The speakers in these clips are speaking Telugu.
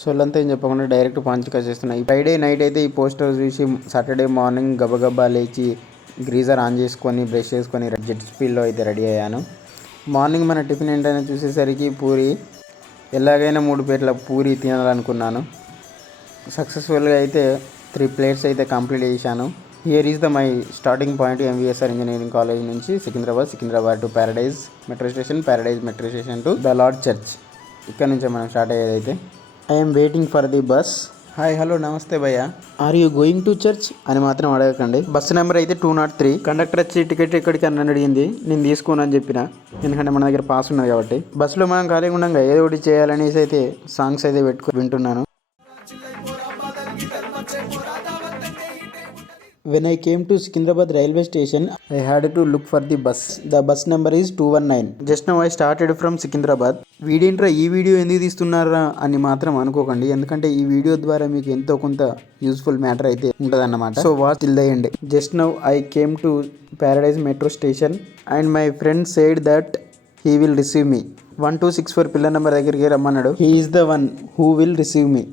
సో వాళ్ళంతా ఏం చెప్పకుండా డైరెక్ట్ పాంచ్కి వచ్చేస్తున్నాయి. ఫ్రైడే నైట్ అయితే ఈ పోస్టర్ చూసి సాటర్డే మార్నింగ్ గబగబా లేచి గ్రీజర్ ఆన్ చేసుకొని బ్రష్ చేసుకొని జెట్ స్పీడ్లో అయితే రెడీ అయ్యాను. మార్నింగ్ మన టిఫిన్ ఏంటనే చూసేసరికి పూరి. ఎలాగైనా 3 ప్లేట్ల పూరి తినాలనుకున్నాను. సక్సెస్ఫుల్గా అయితే 3 ప్లేట్స్ అయితే కంప్లీట్ చేశాను. Here is my starting point MVSR engineering college నుంచి Secunderabad to Paradise metro station to the lord church. ఇక్కడ నుంచే మనం స్టార్ట్ అయ్యేదైతే. I'm waiting for the bus. Hi hello నమస్తే భయ్య, are you going to church అని మాత్రం అడగకండి. బస్సు నెంబర్ అయితే 203. కండక్టర్ వచ్చి టికెట్ ఎక్కడికి అని అడిగింది. నేను తీసుకోను అని చెప్పిన, ఎందుకంటే మన దగ్గర పాస్ ఉన్నది కాబట్టి. బస్సులో మనం ఖాళీగా ఉండగా ఏదో ఒకటి చేయాలనేసి అయితే సాంగ్స్ అయితే వింటున్నాను. When I came to Secunderabad railway station, I had to look for the bus. The bus number is 219. Just now I started from Secunderabad. వీడేంట్రా ఈ వీడియో ఎందుకు తీస్తున్నారా అని మాత్రం అనుకోకండి, ఎందుకంటే ఈ వీడియో ద్వారా మీకు ఎంతో కొంత యూస్ఫుల్ మ్యాటర్ అయితే ఉంటుందన్నమాట. So watch till the end. Just now I came to Paradise metro station and my friend said that he will receive me. 1264 pillar number దగ్గరికి రమ్మన్నాడు. He is the one who will receive me.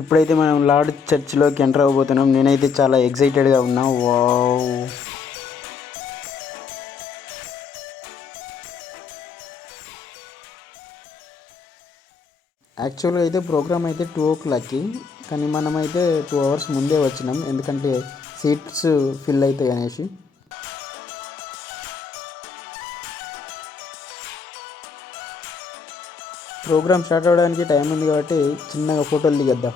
ఇప్పుడైతే మనం లార్డ్ చర్చ్లోకి ఎంటర్ అవ్వబోతున్నాం. నేనైతే చాలా ఎక్సైటెడ్గా ఉన్నా. వావ్, యాక్చువల్గా అయితే ప్రోగ్రామ్ అయితే 2 o'clockకి, కానీ మనమైతే 2 hours ముందే వచ్చినాం, ఎందుకంటే సీట్స్ ఫిల్ అవుతాయి అనేసి. ప్రోగ్రామ్ స్టార్ట్ అవ్వడానికి టైం ఉంది కాబట్టి చిన్నగా ఫోటోలు దిగద్దాం.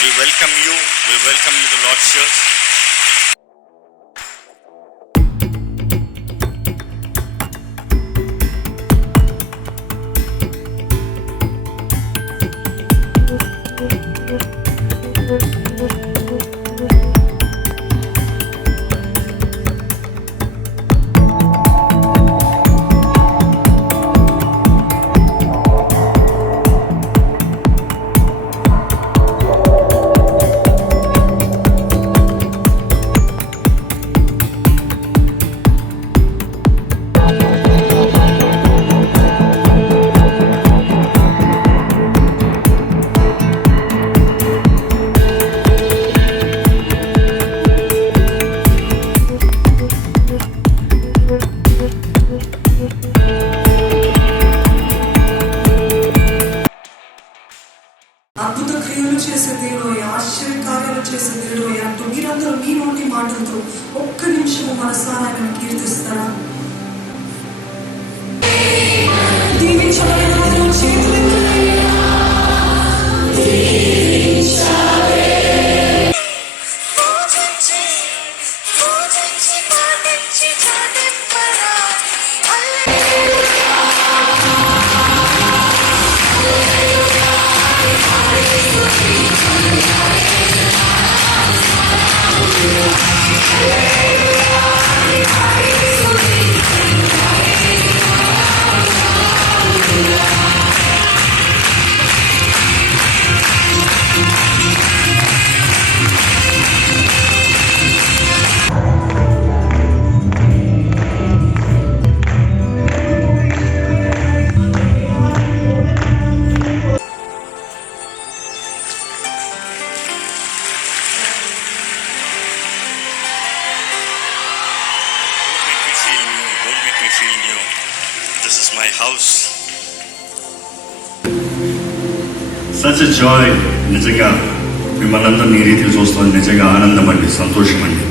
We welcome you to Lord's Church. Don't make me feel new. This is my house. Such a joy. నిజంగా మిమ్మల్ని అందరినీ ఈ రీతిలో చూస్తాను. నిజంగా ఆనందం అండి, సంతోషం అండి.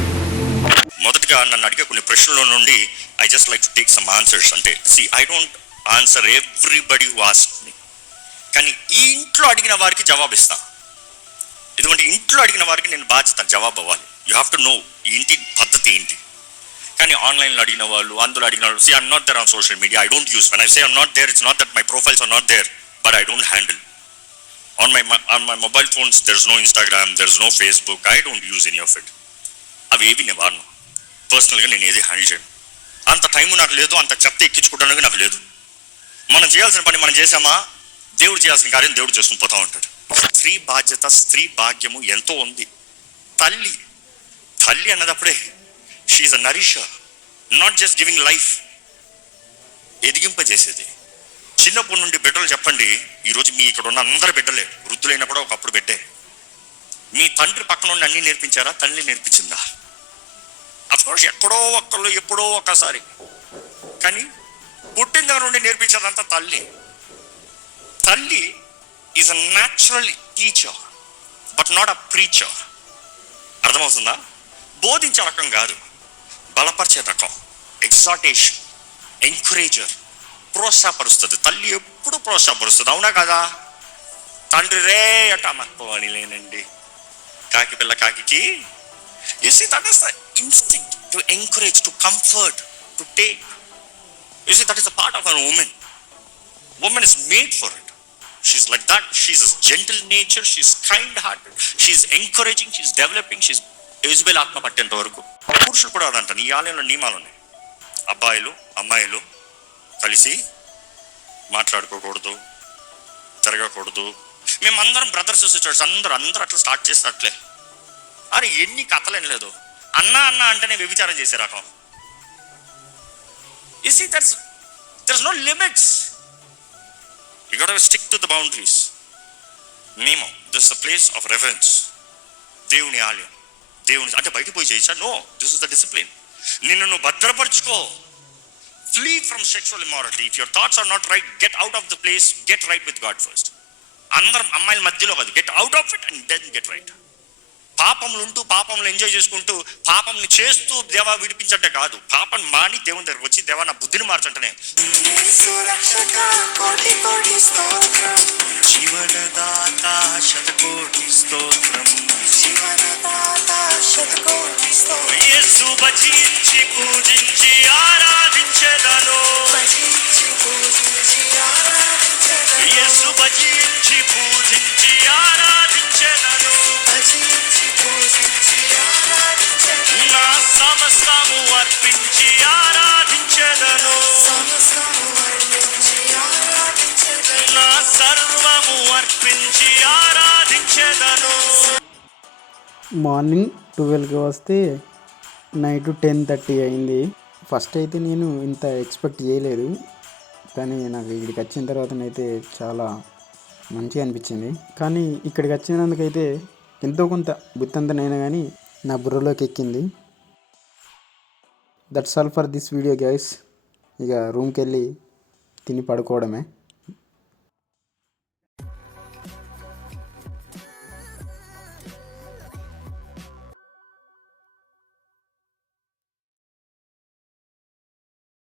మొదటగా నన్ను అడిగే కొన్ని ప్రశ్నల నుండి I just like to take some answers. అంటే I don't answer everybody who ask me, కానీ ఈ ఇంట్లో అడిగిన వారికి జవాబు ఇస్తా. ఎందుకంటే ఇంట్లో అడిగిన వారికి నేను బాధ్యత, జవాబు అవ్వాలి. యూ హ్యావ్ టు నో ఈ ఇంటి పద్ధతి ఏంటి. కానీ ఆన్లైన్లో అడిగిన వాళ్ళు, అందులో అడిగిన వాళ్ళు, I'm not there on social media. I don't use. When I say I'm not there, it's not that my profiles are not there, but I don't handle. On my mobile phones, there's no Instagram, there's no Facebook. I don't use any of it. అవి ఏవి నేను వాడను. పర్సనల్గా నేను ఏది హ్యాండిల్ చేయను. అంత టైం నాకు లేదు, అంత చెత్త ఎక్కించుకోవడానికి నాకు లేదు. మనం చేయాల్సిన పని మనం చేసామా, దేవుడు చేయాల్సిన కార్యం దేవుడు చేసుకుని పోతా ఉంటాడు. స్త్రీ బాధ్యత, స్త్రీ భాగ్యము ఎంతో ఉంది. తల్లి అన్నదప్పుడే she's a nourisher, not just giving life, ఎదిగింపజేసేది. చిన్నప్పటి నుండి బిడ్డలు చెప్పండి, ఈరోజు మీ ఇక్కడ ఉన్న అందరు బిడ్డలే, వృద్ధులైనా కూడా ఒకప్పుడు బిడ్డే. మీ తండ్రి పక్కన ఉండి అన్నీ నేర్పించారా, తల్లి నేర్పించిందా? అఫ్కోర్స్ ఎక్కడో ఒక్కళ్ళు ఎప్పుడో ఒకసారి, కానీ పుట్టిన దగ్గర నుండి నేర్పించేదంతా తల్లి. తల్లి is a natural teacher but not a preacher. అర్థమవుతుందా? బోధించే రకం కాదు, బలపరిచే రకం. ఎగ్జాటేషన్, ఎంకరేజర్, ప్రోత్సాహపరుస్తుంది. తల్లి ఎప్పుడు ప్రోత్సాహపరుస్తుంది, అవునా కదా? తండ్రి రే అట మక్కువని లేనండి, కాకి పిల్ల కాకి. You see that is the instinct to encourage, to comfort, to take. You see that is the part of an women. Women is made for it. She's like that. She's a gentle nature, she's kind hearted, she's encouraging, she's developing, she's eligible ఆత్మ పట్టేంత వరకు. పురుషులు కూడా అదంటాను. ఈ ఆలయంలో నియమాలు ఉన్నాయి. అబ్బాయిలు అమ్మాయిలు కలిసి మాట్లాడుకోకూడదు, తిరగకూడదు. మేమందరం బ్రదర్స్ సిస్టర్స్ అందరూ అట్లా స్టార్ట్ చేసినట్లే. అరే ఎన్ని కథలేం లేదు. అన్న అంటేనే వ్యభిచారం చేసే రకం. You see there's no limits. You got to stick to the boundaries. నియమం. This is a place of reverence. దేవుని ఆలయం. దేవుని అంటే బయట పోయి చేయొచ్చా? No, this is the discipline. నిన్ను నువ్వు భద్రపరుచుకో. Flee from sexual immorality. If your thoughts are not right, get out of the place, get right with God first. అందరం అమ్మాయిల మధ్యలో కాదు, get out of it and then get right. పాపంలో ఉంటూ పాపంలో ఎంజాయ్ చేసుకుంటూ పాపంని చేస్తూ దేవా విడిపించంటే కాదు, పాపం మాని దేవుని దగ్గరకు వచ్చి దేవా నా బుద్ధిని మార్చంటనే. జీవనదాత శతకోటి స్తోత్రం, యేసు భజించి పూజించి ఆరాధించెదను, యేసు భజించి పూజించి ఆరాధించెదను, నా సమస్తము అర్పించి ఆరాధించెదను, నా సర్వము అర్పించి ఆరాధించెదను. మార్నింగ్ 12కి వస్తే నైట్ 10:30 అయింది. ఫస్ట్ అయితే నేను ఇంత ఎక్స్పెక్ట్ చేయలేదు, కానీ నాకు ఇక్కడికి వచ్చిన తర్వాతనైతే చాలా మంచిగా అనిపించింది. కానీ ఇక్కడికి వచ్చినందుకైతే ఎంతో కొంత బుత్తంతనైనా కానీ నా బుర్రలోకి ఎక్కింది. That's all for this video guys. ఇక రూమ్కి వెళ్ళి తిని పడుకోవడమే.